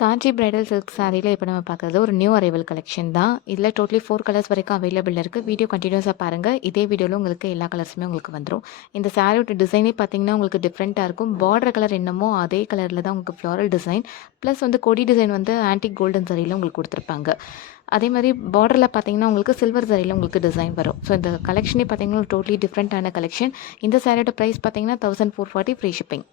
காஞ்சி bridal silk சாரியில் இப்போ நம்ம பார்க்குறது ஒரு நியூ அரைவல் கலெக்ஷன் தான். இதில் டோட்டலி 4 கலர்ஸ் வரைக்கும் அவைலபிள் இருக்குது. வீடியோ கண்டினியூஸாக பாருங்கள். இதே வீடியோவில் உங்களுக்கு எல்லா கலர்ஸுமே உங்களுக்கு வந்துடும். இந்த சாரியோட டிசைனே பார்த்தீங்கன்னா உங்களுக்கு டிஃப்ரெண்ட்டாக இருக்கும். பார்டர் கலர் என்னமோ அதே கலரில் தான் உங்களுக்கு ஃப்ளாரல் டிசைன் ப்ளஸ் வந்து கொடி டிசைன் வந்து ஆன்டிக் கோல்டன் சரியில் உங்களுக்கு கொடுத்துருப்பாங்க. அதே மாதிரி பார்டரில் பார்த்தீங்கன்னா உங்களுக்கு சில்வர் சரியில் உங்களுக்கு டிசைன் வரும். ஸோ இந்த கலெக்ஷனே பார்த்தீங்கன்னா டோட்டலி டிஃப்ரெண்ட்டான கலெக்ஷன். இந்த சாரியோட ப்ரைஸ் பார்த்தீங்கன்னா 1440 ஃப்ரீ ஷிப்பிங்.